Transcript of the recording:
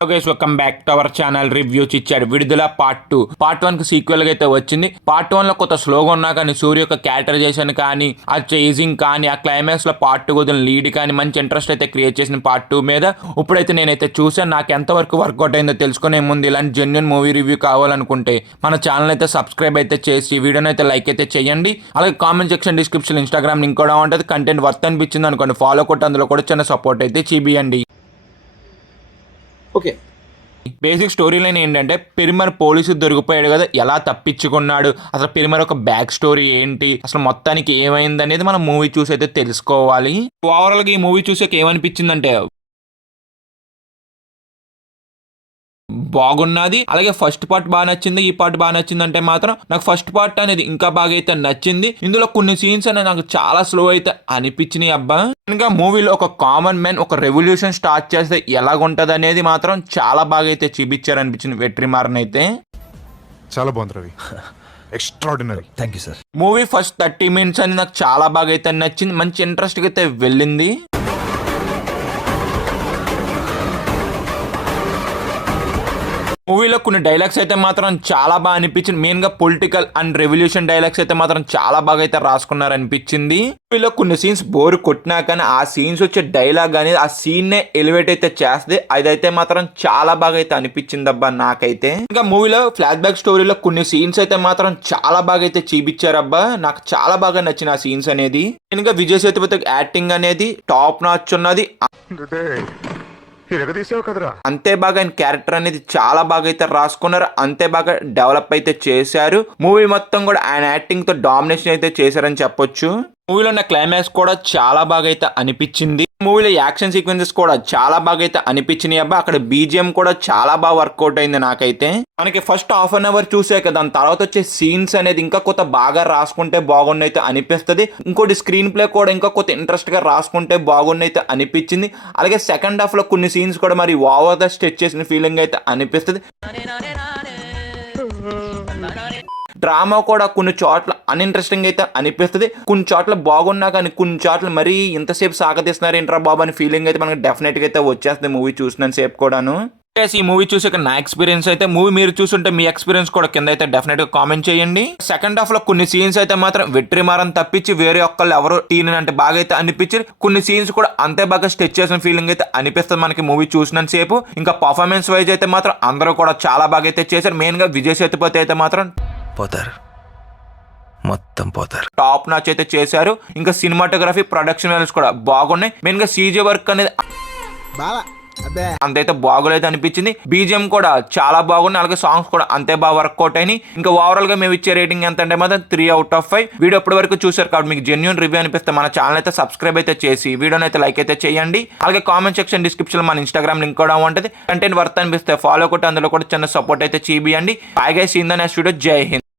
Welcome back to our channel. Reviews ఇచ్చాడు విడుదల part 1 కి సీక్వెల్ గా అయితే వచ్చింది. పార్ట్ 1 లో కొత్త స్లోగా ఉన్నా కానీ సూర్య యొక్క క్యారెక్టరైజేషన్ కానీ ఆ చేజింగ్ కానీ ఆ క్లైమాక్స్ లో పార్ట్ 2 వదిలిన లీడ్ కానీ మంచి ఇంట్రెస్ట్ అయితే క్రియేట్ చేసిన పార్ట్ 2 మీద ఇప్పుడైతే నేనైతే చూసాను. నాకు ఎంతవరకు వర్కౌట్ అయిందో తెలుసుకునే ముందు ఇలాంటి జెన్యున్ మూవీ రివ్యూ కావాలనుకుంటే మన ఛానల్ అయితే సబ్స్క్రైబ్ అయితే చేసి వీడియోని అయితే లైక్ అయితే చేయండి. అలాగే comment section description Instagram link కూడా ఉంటుంది. కంటెంట్ వర్త్ అనిపించింది అనుకోండి ఫాలో కొట్టి అందులో కూడా చిన్న సపోర్ట్ అయితే చూపియండి. ఓకే, బేసిక్ స్టోరీ లైన్ ఏంటంటే పెరిమర్ పోలీసు దొరికిపోయాడు కదా, ఎలా తప్పించుకున్నాడు, అసలు పెరిమర్ ఒక బ్యాక్ స్టోరీ ఏంటి, అసలు మొత్తానికి ఏమైంది అనేది మనం మూవీ చూసి అయితే తెలుసుకోవాలి. ఓవరాల్గా ఈ మూవీ చూసాక ఏమనిపించిందంటే బాగున్నది. అలాగే ఫస్ట్ పార్ట్ బాగా నచ్చింది, ఈ పార్ట్ బాగా నచ్చింది అంటే మాత్రం నాకు ఫస్ట్ పార్ట్ అనేది ఇంకా బాగా అయితే నచ్చింది. ఇందులో కొన్ని సీన్స్ అనేది నాకు చాలా స్లో అయితే అనిపించినాయి. అబ్బా, ఇంకా మూవీలో ఒక కామన్ మ్యాన్ ఒక రెవల్యూషన్ స్టార్ట్ చేస్తే ఎలాగుంటది అనేది మాత్రం చాలా బాగా అయితే చూపించారు అనిపించింది వెట్రిమారన్ అయితే. చాలా బాగుంది Ravi, extraordinary. Thank you sir. Movie first 30 minutes అనేది నాకు చాలా బాగా అయితే నచ్చింది, మంచి ఇంట్రెస్ట్ అయితే వెళ్ళింది. మూవీలో కొన్ని డైలాగ్స్ అయితే మాత్రం చాలా బాగా అనిపించింది. మెయిన్ గా పొలిటికల్ అండ్ రెవల్యూషన్ డైలాగ్స్ అయితే మాత్రం చాలా బాగా అయితే రాసుకున్నారు అనిపించింది. మూవీలో కొన్ని సీన్స్ బోర్ కొట్టినా కానీ ఆ సీన్స్ వచ్చే డైలాగ్ అనేది ఆ సీన్ నే ఎలివేట్ అయితే చేస్తే అదైతే మాత్రం చాలా బాగా అయితే అనిపించింది అబ్బా నాకైతే. ఇంకా మూవీలో ఫ్లాష్ బ్యాక్ స్టోరీలో కొన్ని సీన్స్ అయితే మాత్రం చాలా బాగా అయితే చూపించారు అబ్బా, నాకు చాలా బాగా నచ్చిన ఆ సీన్స్ అనేది. ఇంకా విజయ్ సేతుపతి యాక్టింగ్ అనేది టాప్ నాచ్ ఉన్నది. అంతే బాగా ఆయన క్యారెక్టర్ అనేది చాలా బాగా అయితే రాసుకున్నారు, అంతే బాగా డెవలప్ అయితే చేశారు. మూవీ మొత్తం కూడా ఆయన యాక్టింగ్ తో డామినేషన్ అయితే చేశారని చెప్పొచ్చు. మూవీలో ఉన్న క్లైమాక్స్ కూడా చాలా బాగా అయితే అనిపించింది. మూవీలో యాక్షన్ సీక్వెన్సెస్ కూడా చాలా బాగా అయితే అనిపించినాయి అబ్బా. అక్కడ బీజిఎం కూడా చాలా బాగా వర్కౌట్ అయింది నాకైతే. మనకి ఫస్ట్ హాఫ్ అన్ అవర్ చూసాక దాని తర్వాత వచ్చే సీన్స్ అనేది ఇంకా కొత్త బాగా రాసుకుంటే బాగున్నైతే అనిపిస్తుంది. ఇంకోటి స్క్రీన్ ప్లే కూడా ఇంకా కొత్త ఇంట్రెస్ట్ గా రాసుకుంటే బాగున్నైతే అనిపించింది. అలాగే సెకండ్ హాఫ్ లో కొన్ని సీన్స్ కూడా మరి ఓవర్ ద స్టెచ్ చేసిన ఫీలింగ్ అయితే అనిపిస్తుంది. డ్రామా కూడా కొన్ని చోట్ల అన్ఇంట్రెస్టింగ్ అయితే అనిపిస్తుంది, కొన్ని చోట్ల బాగున్నా కానీ కొన్ని చోట్ల మరీ ఇంతసేపు సాగతీస్తున్నారు ఏంట్రా బాబు అని ఫీలింగ్ అయితే మనకి డెఫినెట్ గా అయితే వచ్చేస్తుంది మూవీ చూసినంత సేపు కూడాను. ఈ మూవీ చూసాక నా ఎక్స్పీరియన్స్ అయితే, మూవీ మీరు చూస్తుంటే మీ ఎక్స్పీరియన్స్ కూడా కింద అయితే డెఫినెట్ గా కామెంట్ చేయండి. సెకండ్ హాఫ్ లో కొన్ని సీన్స్ అయితే మాత్రం వెట్రిమారన్ తప్పించి వేరే ఒక్కళ్ళు ఎవరు టీని అంటే బాగా అయితే అనిపించారు. కొన్ని సీన్స్ కూడా అంతే బాగా స్టెచ్ చేసిన ఫీలింగ్ అయితే అనిపిస్తుంది మనకి మూవీ చూసినంత సేపు. ఇంకా పర్ఫార్మెన్స్ వైజ్ అయితే మాత్రం అందరూ కూడా చాలా బాగా అయితే చేశారు. మెయిన్ గా విజయ్ సేతుపతి అయితే మాత్రం మొత్తం పోతారు, టాప్ నాచ్ అయితే చేశారు. ఇంకా సినిమాటోగ్రఫీ ప్రొడక్షన్ వాల్యూస్ కూడా బాగున్నాయి. మెయిన్ గా సీజీ వర్క్ అనేది అంతైతే బాగోలేదు అనిపించింది. బీజిఎం కూడా చాలా బాగున్నాయి, అలాగే సాంగ్స్ కూడా అంతే బాగా వర్కౌట్ అయినాయి. ఇంకా ఓవరాల్ గా మేము ఇచ్చే రేటింగ్ ఎంత అంటే మాత్రం 3/5. వీడియో ఇప్పటి వరకు చూసారు కాబట్టి మీకు జెన్యూన్ రివ్యూ అనిపిస్తే మన ఛానల్ అయితే సబ్స్క్రైబ్ అయితే చేసి వీడియోని అయితే లైక్ అయితే చేయండి. అలాగే కామెంట్ సెక్షన్ డిస్క్రిప్షన్ లో మన ఇన్స్టాగ్రామ్ లింక్ కూడా ఉంటుంది. కంటెంట్ వర్త్ అనిపిస్తే ఫాలో కొట్టి అందులో కూడా చిన్న సపోర్ట్ అయితే చూపియండి. Bye guys, in the next video. జై హింద్.